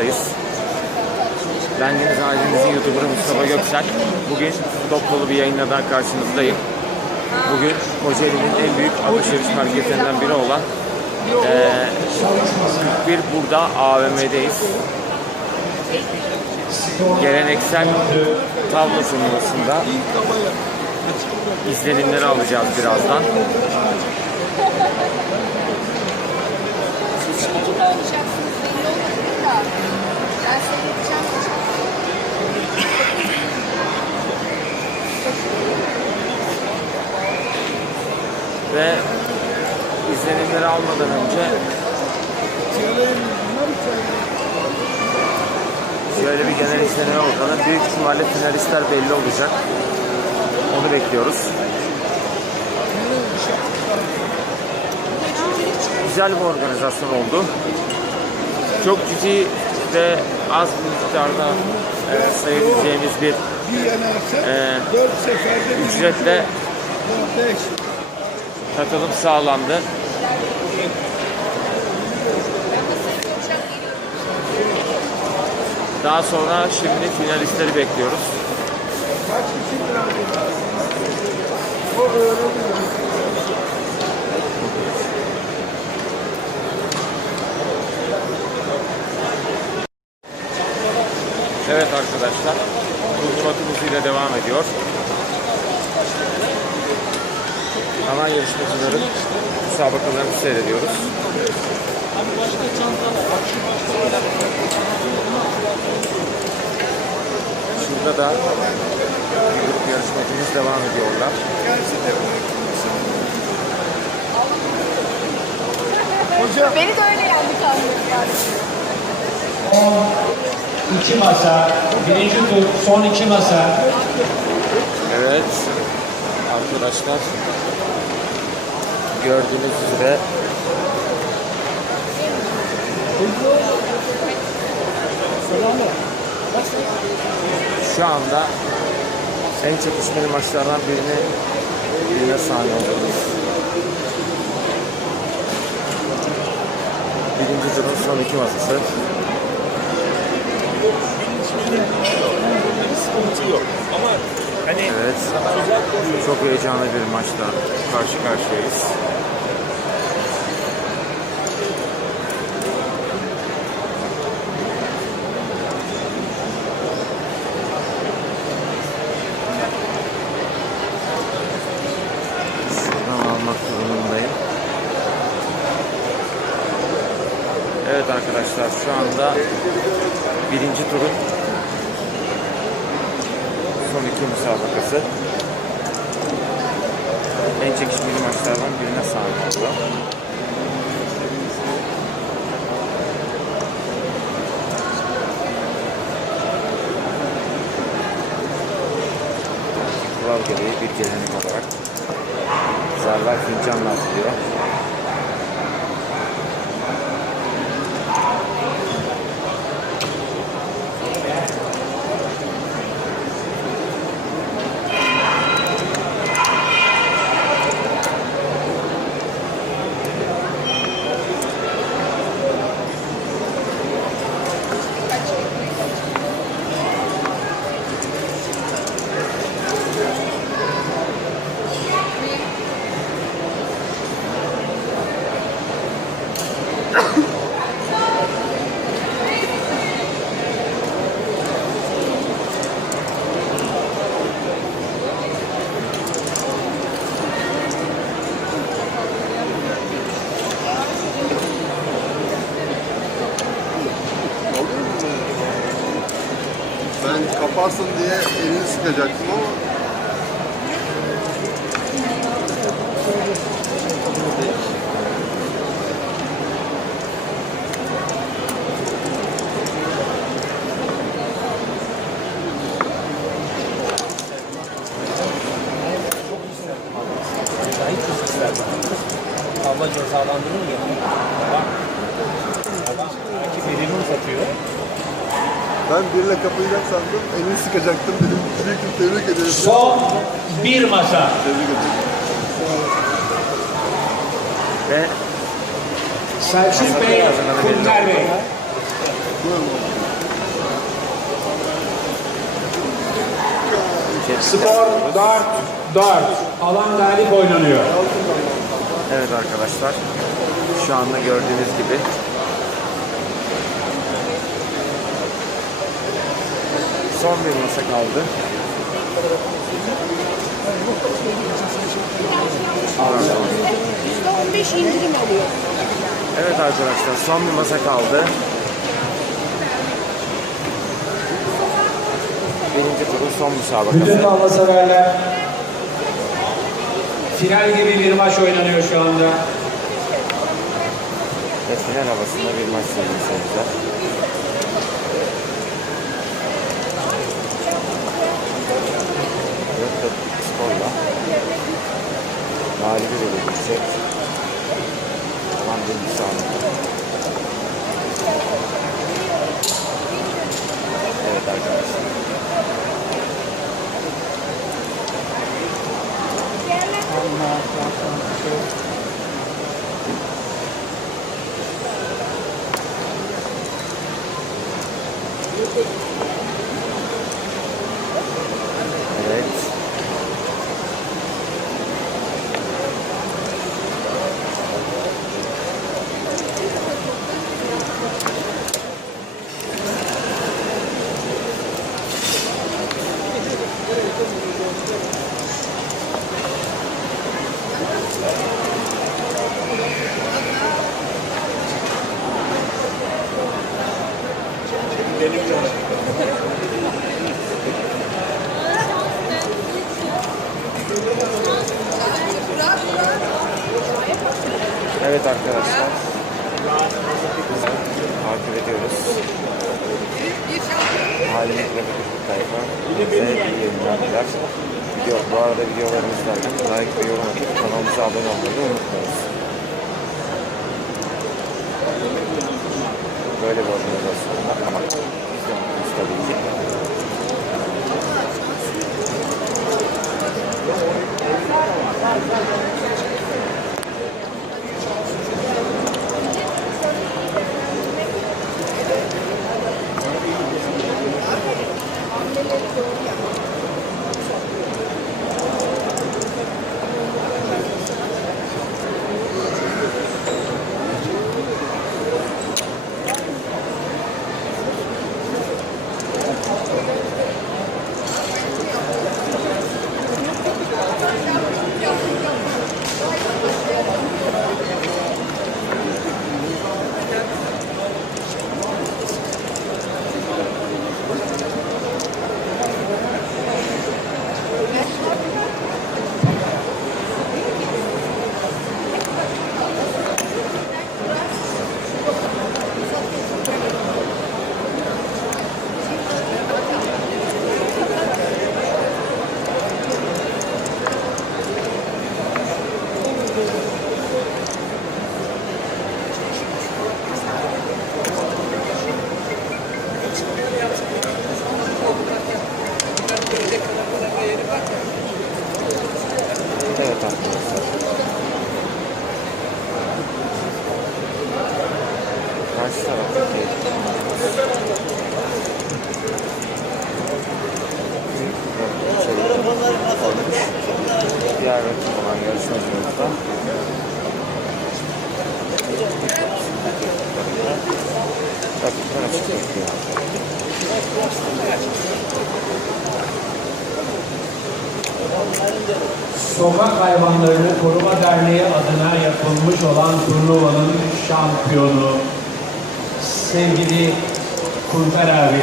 karşınızdayız. Ben Deniz Ailemizin YouTuber'ı Mustafa Göksel. Bugün top dolu bir yayınla daha karşınızdayım. Bugün Kocaeli'nin en büyük alışveriş merkezlerinden biri olan eee 41 burada AVM'deyiz. Geleneksel tavla turnuvasında izlenimleri alacağız birazdan. Siz şimdi. Ve izlenimleri almadan önce şöyle bir genel izlenime bakalım. Büyük ihtimalle finalistler belli olacak. Onu bekliyoruz. Güzel bir organizasyon oldu. Çok ciddi ve az miktarda e, sayabileceğimiz bir e, ücretle katılım sağlandı. Daha sonra şimdi finalistleri bekliyoruz. Kaç kişi? O öğreniyor. Evet arkadaşlar, turnuva ile devam ediyor. Ana yarışmacıların müsabakalarını seyrediyoruz. Şurada da bir grup yarışmacımız devam ediyorlar. Hocam Beni de öyle yendi kandırdı yani. İki masa, birinci tur, son iki masa. Evet arkadaşlar gördüğünüz üzere şu anda en çekişmeli maçlardan birini birine sahne oluyoruz. Birinci turun son iki masası. Evet. Çok heyecanlı bir maçla karşı karşıyayız. Şuradan almak durumundayım. Evet arkadaşlar şu anda birinci turun son müsabakası. En çekişmeli maçlardan birine sahip oldu. Kural gereği bir gelenek olarak zarlar fincanla atılıyor. Elini Ben birine kapayacak sandım, elini sıkacaktım dedim. Sürekli tebrik ederim. Son bir maça. Tebrik ederim. Ve Selçuk Bey, Kungar Bey. Skor 4-4. Alan galip oynanıyor. Evet arkadaşlar. Şu anda gördüğünüz gibi son bir masa kaldı. %15 indirim oluyor. Evet arkadaşlar son bir masa kaldı. Birinci turun son Bütün müsabakası. tavla severler. Final gibi bir maç oynanıyor şu anda. Ve final havasında bir maç sevgili seyirciler. Skorla galibi belirleyecek olan bir müsabaka. Evet arkadaşlar. Evet. Evet arkadaşlar. Takip ediyoruz. Halimiz ve bir tayfa. Bize iyi yayınlar. Video, bu arada videolarımız var. Like ve yorum atıp kanalımıza abone olmayı unutmayın. Organizasyonda ama biz de mutluyuz ki. Evet arkadaşlar. Karşı taraftaki içeri almış. Diğer rakip olan yarışmacımız da rakipler açık bekliyor. Sokak Hayvanlarını Koruma Derneği adına yapılmış olan turnuvanın şampiyonu sevgili Kunter abi.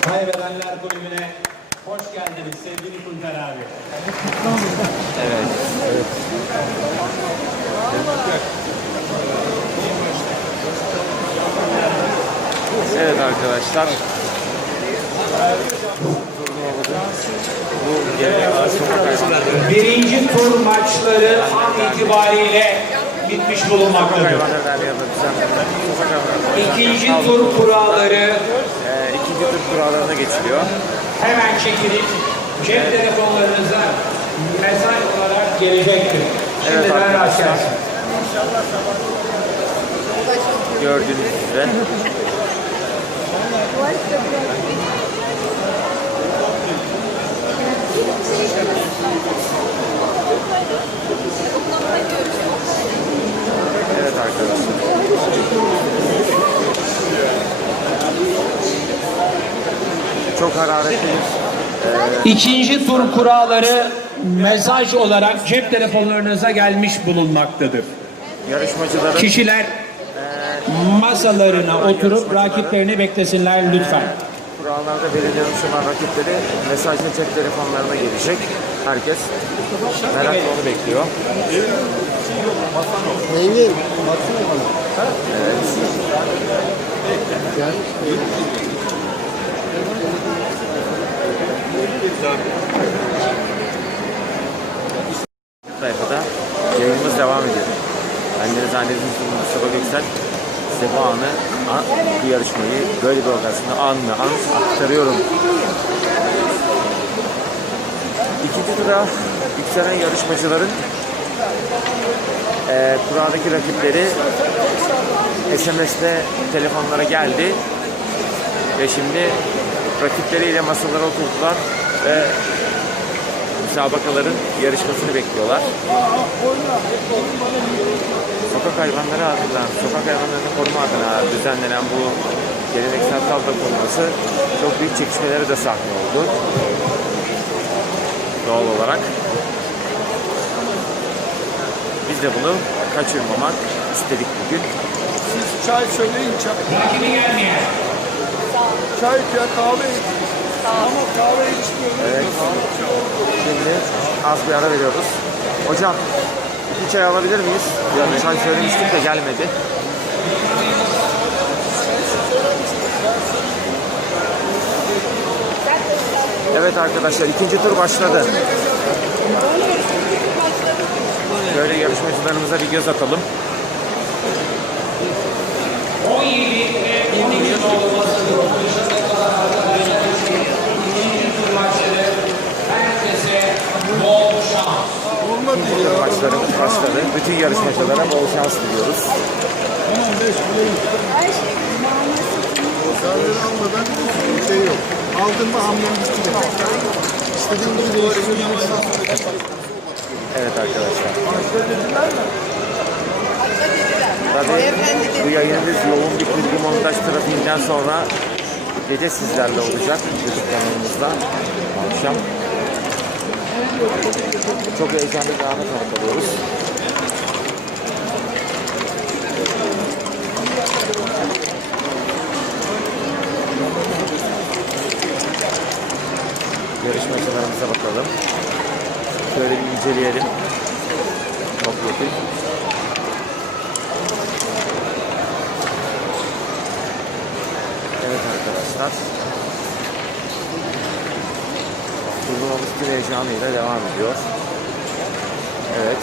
Kaybedenler Kulübü'ne hoş geldiniz sevgili Kunter abi. Evet. Evet arkadaşlar. Sokak hayvanları Birinci tur maçları an itibariyle bitmiş bulunmaktadır. İkinci tur kuralları e, ikinci tur kurallarına geçiliyor. hemen çekilip cep telefonlarınıza mesaj olarak gelecektir. Evet Şimdiden arkadaşlar. Gördüğünüz üzere. Evet arkadaşlar. Çok İkinci tur kuralları mesaj olarak cep telefonlarınıza gelmiş bulunmaktadır. yarışmacıların Kişiler masalarına oturup rakiplerini beklesinler lütfen. kurallarda belirlenmiş olan rakipleri mesajla cep telefonlarına gelecek. Herkes merakla onu bekliyor. Engin, baksana bana. sayfada yayınımız devam ediyor. Ben Deniz Anneniz Mustafa Göksel size bu anı, an, bu yarışmayı böyle bir orgasmda anla an aktarıyorum. İkinci tura yükselen yarışmacıların eee kuradaki rakipleri SMS'te telefonlara geldi ve şimdi rakipleriyle masalara oturdular ve müsabakaların yarışmasını bekliyorlar. Sokak hayvanları adına, sokak hayvanlarını koruma adına düzenlenen bu geleneksel tavla koruması çok büyük çekişmelere de sahne oldu. Doğal olarak. Biz de bunu kaçırmamak istedik bugün. Siz çay söyleyin çay. Çay ya kahve. Ama kahve içmiyorum. Evet. Şimdi az bir ara veriyoruz. Hocam bir çay alabilir miyiz? Yani çay söylemiştik de gelmedi. Evet arkadaşlar ikinci tur başladı. Böyle yarışmacılarımıza bir göz atalım. 17 ve 12 nolu Herkese bol şans. Maçlarımız başladı. Bütün yarışmacılara bol şans diliyoruz. 15 kilo. Her şey yok. Aldın mı hamlen bitti. Değiştirebilirsin. Evet arkadaşlar. Tabii bu yayınımız yoğun bir kurgu montaj trafiğinden sonra gece sizlerle olacak YouTube kanalımızda akşam. Çok heyecanlı bir ana tanık oluyoruz. Yarışmacılarımıza bakalım. Şöyle bir inceleyelim. Topyekun. Evet arkadaşlar. Turnuvamız bir heyecanıyla devam ediyor. Evet.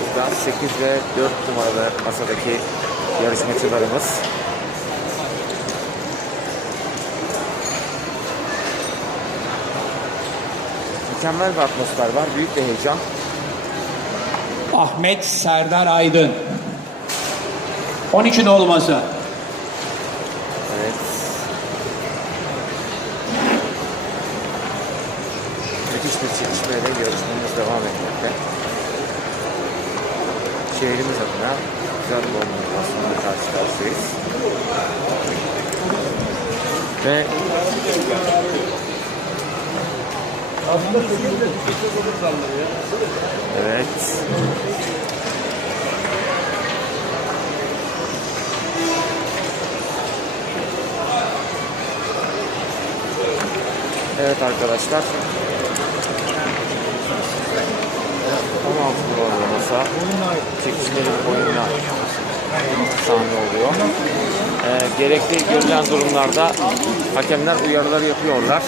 Burada 8 ve 4 numaralı masadaki yarışmacılarımız. Mükemmel bir atmosfer var. Büyük bir heyecan. Ahmet Serdar Aydın. 13 nolu masa. Evet. Müthiş bir çekişmeyle yarışmamız devam etmekte. Şehrimiz adına güzel bir organizasyonla karşı karşıyayız. Ve Evet. Evet arkadaşlar. 16 numaralı masa çekişmeli bir oyunla sahne oluyor. Ee, gerekli görülen durumlarda hakemler uyarıları yapıyorlar.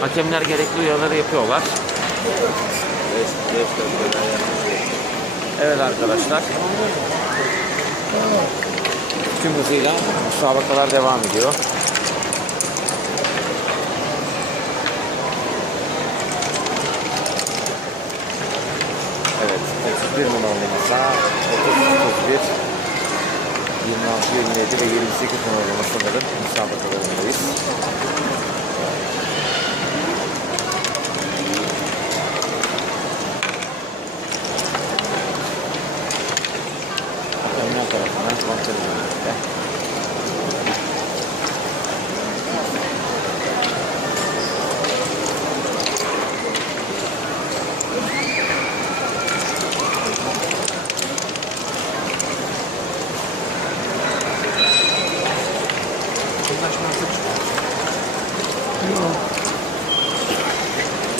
Hakemler gerekli uyarıları yapıyorlar. Evet arkadaşlar. Tüm hızıyla müsabakalar devam ediyor. Evet, 31 masa, 30 31 26, 27 ve 28 numaralı masaların müsabakalarındayız.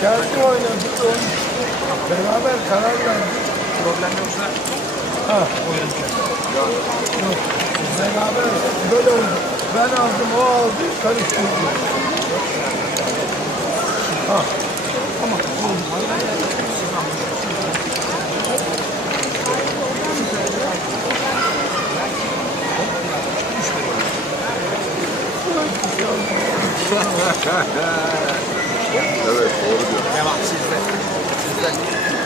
Geldi oynadık. Beraber karar verdik. Problem yoksa Ha. Yok. Beraber böyle oldu. Ben aldım, o aldı, karıştırdı. Ha. Ama oldu. 对对对，来吧，谢谢，谢谢。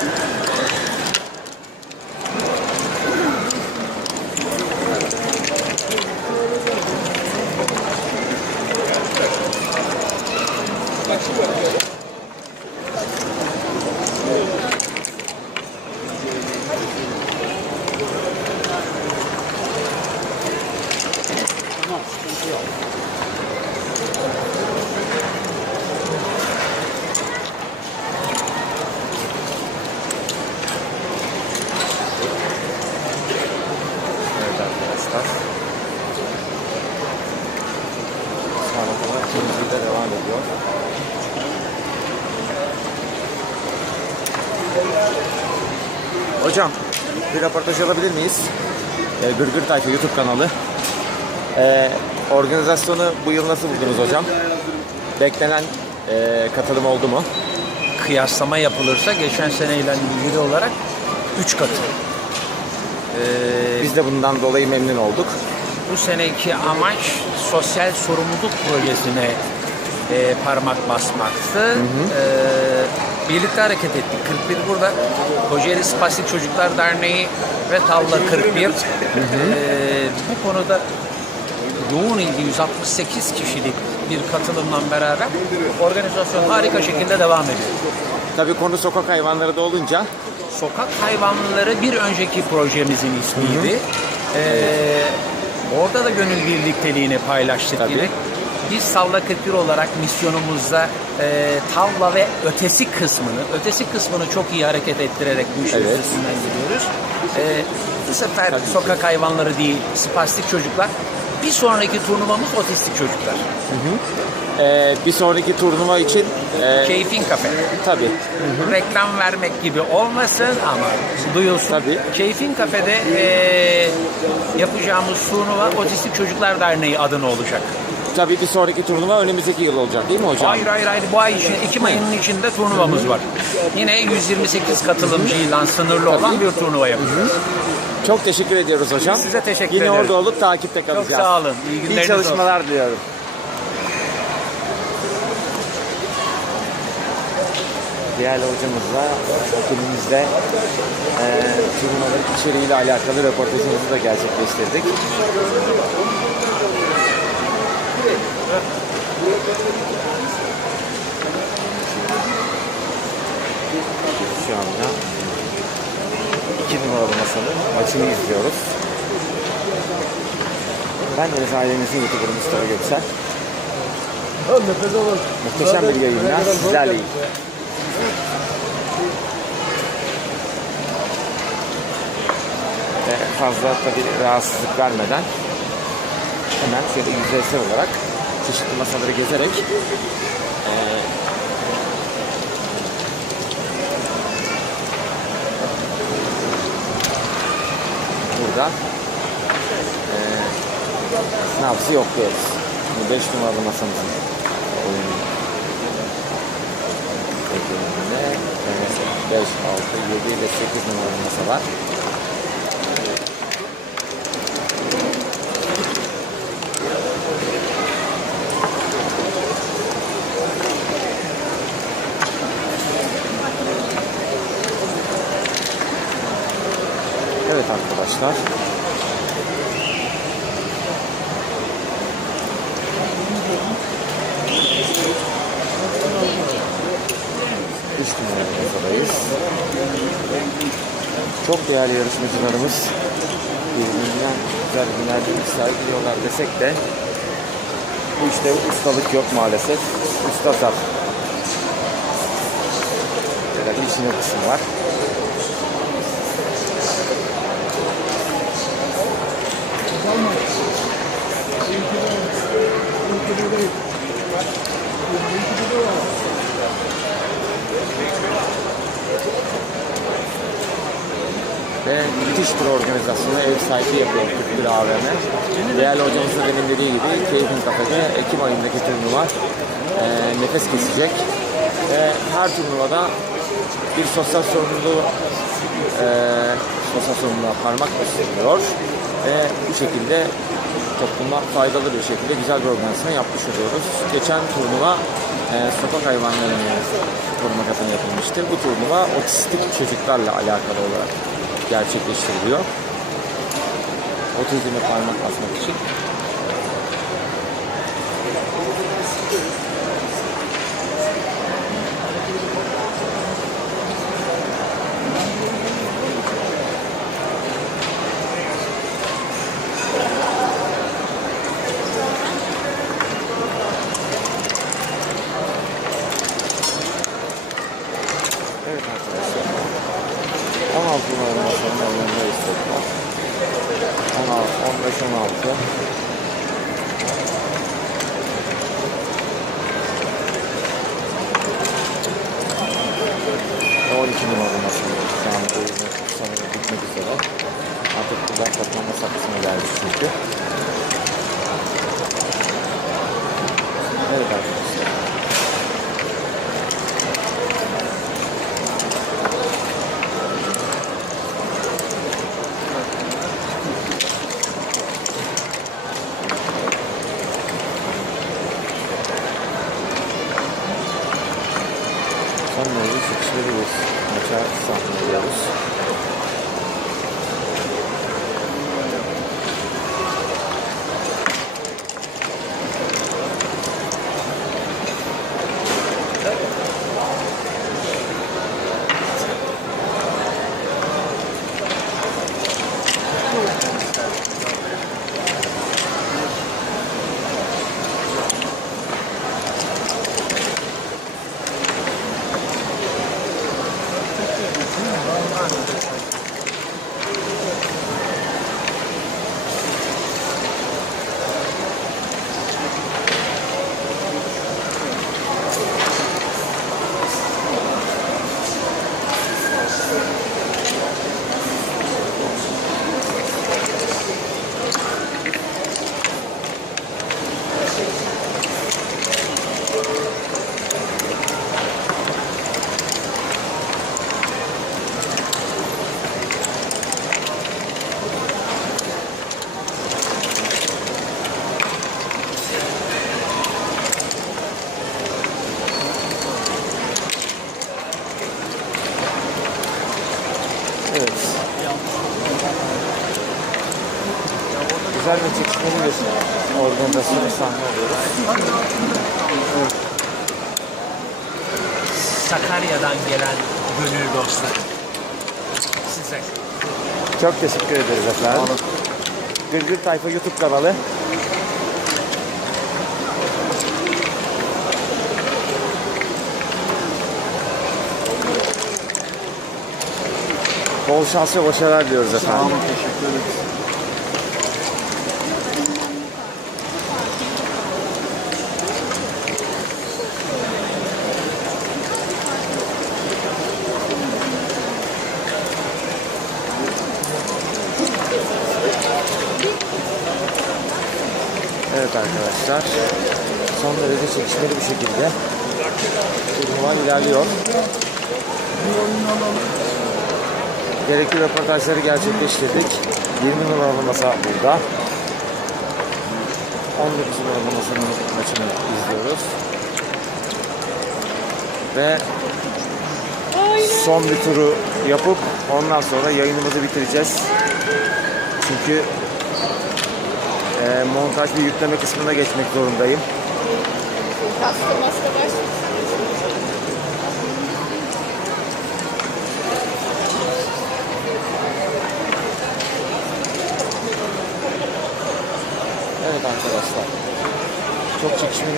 Röportaj alabilir miyiz? Ee, Gırgır Tayfa YouTube kanalı. Ee, organizasyonu bu yıl nasıl buldunuz hocam? Beklenen e, katılım oldu mu? kıyaslama yapılırsa geçen seneyle ilgili olarak 3 katı. Ee, Biz de bundan dolayı memnun olduk. bu seneki amaç sosyal sorumluluk projesine e, parmak basmaktı. Ee, birlikte hareket ettik. 41 burada Kocaeli Spastik Çocuklar Derneği ve Tavla 41. Ee, bu konuda yoğun ilgi 168 kişilik bir katılımla beraber organizasyon harika şekilde devam ediyor. Tabii konu sokak hayvanları da olunca Sokak hayvanları bir önceki projemizin ismiydi. Ee, orada da gönül birlikteliğini paylaştık Tabii. yine. Biz Tavla 41 olarak misyonumuzda e, tavla ve ötesi kısmını, ötesi kısmını çok iyi hareket ettirerek bu işin Evet. üstesinden gidiyoruz. Ee, bu sefer sokak hayvanları değil, spastik çocuklar. Bir sonraki turnuvamız otistik çocuklar. e, bir sonraki turnuva için e, Keyfin Kafe. tabii reklam vermek gibi olmasın ama duyulsun. Tabii. Keyfin Kafe'de eee, yapacağımız turnuva Otistik Çocuklar Derneği adına olacak. Tabii bir sonraki turnuva önümüzdeki yıl olacak değil mi hocam? Hayır hayır hayır bu ay içinde, Ekim ayının içinde turnuvamız var. Yine 128 katılımcıyla sınırlı olan bir turnuva yapıyoruz. Çok teşekkür ediyoruz hocam. Size teşekkür Yine ederiz. orada olup takipte kalacağız. Çok sağ olun. İyi İyi günleriniz çalışmalar diliyorum. Değerli hocamızla okulumuzda e, turnuvaların içeriğiyle alakalı röportajımızı da gerçekleştirdik. Şu anda iki numaralı masanın maçını izliyoruz. Ben Deniz ailemizin YouTuber'ı Mustafa Göksel. Muhteşem bir yayınla sizlerleyim. Ve fazla tabii rahatsızlık vermeden hemen şöyle yüzeysel olarak çeşitli masaları gezerek eee burada eee nabzı yokluyoruz. 5 numaralı masamızın oyunu. Ekranında 5, 6, 7 ve 8 numaralı masalar. Arkadaşlar. Üç numaralı masadayız. Çok değerli yarışmacılarımız birbirinden güzel günlerde sergiliyorlar desek de bu işte ustalık yok maalesef. Usta zar. Bir işin var. Ve müthiş bir organizasyona ev sahipliği yapıyor 41 AVM. Değerli hocamızın demin dediği gibi Keyfin Kafede Ekim ayındaki turnuva e, nefes kesecek. Ve her turnuvada bir sosyal sorumluluğu e, sosyal sorumluluğa parmak basılıyor. Ve bu şekilde topluma faydalı bir şekilde güzel bir organizasyon yapmış oluyoruz. Geçen turnuva e, sokak hayvanlarının koruma adına yapılmıştı. Bu turnuva otistik çocuklarla alakalı olarak gerçekleştiriliyor. Otizme parmak basmak için. Evet arkadaşlar. 16 numaralı masanın yanında istekler. 16, 15, 16. Ve 12 numaralı masanın şu an oyunu sanırım bitmek üzere. Artık buradan kapanma safhasına geldik çünkü. Evet arkadaşlar. Son derece sıkışılı bir maça sahneliyoruz. Evet. Güzel ve çekişmeli bir organizasyonu sahne alıyoruz. Sakarya'dan gelen gönül dostları. Size. Çok teşekkür ederiz efendim. Gırgır Tayfa YouTube kanalı. Bol şans ve başarılar diliyoruz efendim. Teşekkür ederiz. Evet arkadaşlar. Son derece çekişmeli bir şekilde turnuva ilerliyor. Röportajları gerçekleştirdik. 20 numaralı masa burada. 19 numaralı masanın maçını izliyoruz. Ve son bir turu yapıp ondan sonra yayınımızı bitireceğiz. Çünkü e, montaj bir yükleme kısmına geçmek zorundayım. Hasta hasta başlasın. Evet arkadaşlar. Çok çekişmeli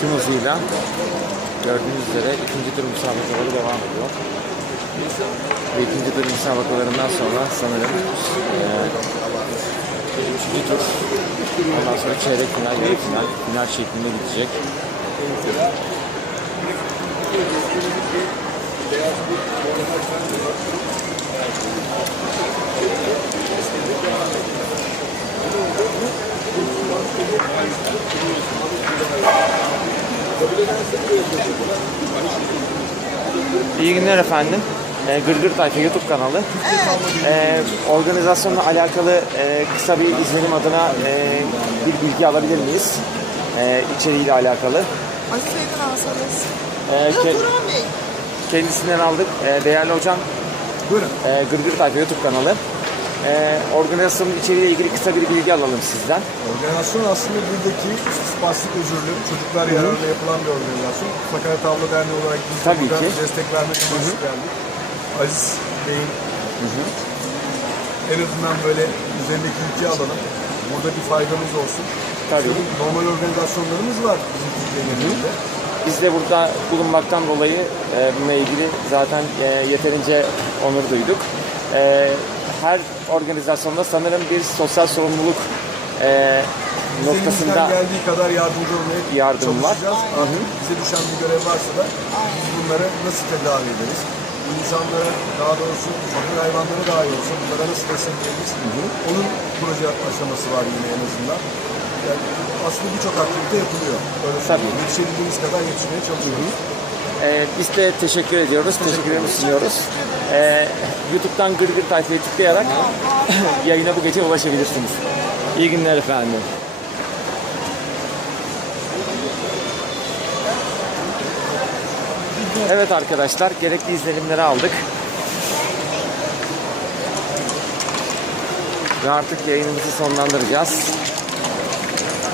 Tüm hızıyla gördüğünüz üzere ikinci tur ediyor. Ve ikinci tur müsabakalarından sonra sanırım eee üçüncü tur ondan sonra çeyrek final, yarı final, final şeklinde gidecek. İyi günler efendim. Ee, Gırgır Tayfa YouTube kanalı. Ee, organizasyonla alakalı e, kısa bir izlenim adına e, bir bilgi alabilir miyiz? Ee, içeriğiyle alakalı. Asya'dan alsanız. Ee, Yok ke- Bey. kendisinden aldık. Ee, değerli hocam, Buyurun. e, Gırgır Tayfa YouTube kanalı. Ee, organizasyonun içeriğiyle ilgili kısa bir bilgi alalım sizden. Organizasyon aslında buradaki spastik özürlü çocuklar yararına yapılan bir organizasyon. Sakarya Tavla Derneği olarak biz de Tabii buradan ki. destek vermek amaçlı geldik. Aziz Bey'in en azından böyle üzerindeki yükü alalım. Burada bir faydamız olsun. Tabii. Tabii normal organizasyonlarımız var bizim Türkiye'de. Biz de burada bulunmaktan dolayı e, bununla ilgili zaten e, yeterince onur duyduk. E, her organizasyonda sanırım bir sosyal sorumluluk e, noktasında Elimizden geldiği kadar yardımcı olmaya Yardım var. çalışacağız. Artık bize düşen bir görev varsa da biz bunları nasıl tedavi ederiz? İnsanlara, daha doğrusu sokak hayvanları daha iyi olsa bunlara nasıl destekleyebiliriz? Onun proje aşaması var yine en azından. Yani aslında birçok aktivite yapılıyor. Öyle Tabii. Yetişebildiğimiz kadar yetişmeye çalışıyoruz. E, biz de teşekkür ediyoruz. Teşekkürlerimizi sunuyoruz. E, YouTube'dan Gırgır Tayfa'yı tıklayarak yayına bu gece ulaşabilirsiniz. İyi günler efendim. Evet arkadaşlar gerekli izlenimleri aldık. Ve artık yayınımızı sonlandıracağız.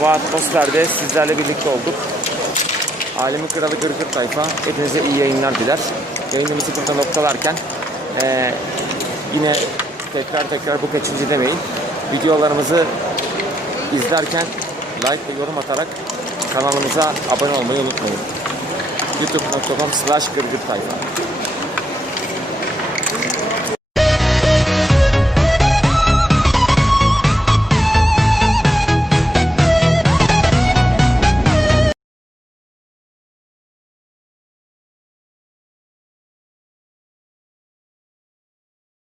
Bu atmosferde sizlerle birlikte olduk. Alemin Kralı Gırgır Tayfa hepinize iyi yayınlar diler. Yayınımızı burada noktalarken eee, yine tekrar tekrar bu kaçıncı demeyin. Videolarımızı izlerken like ve yorum atarak kanalımıza abone olmayı unutmayın. youtube.com slash gırgır tayfa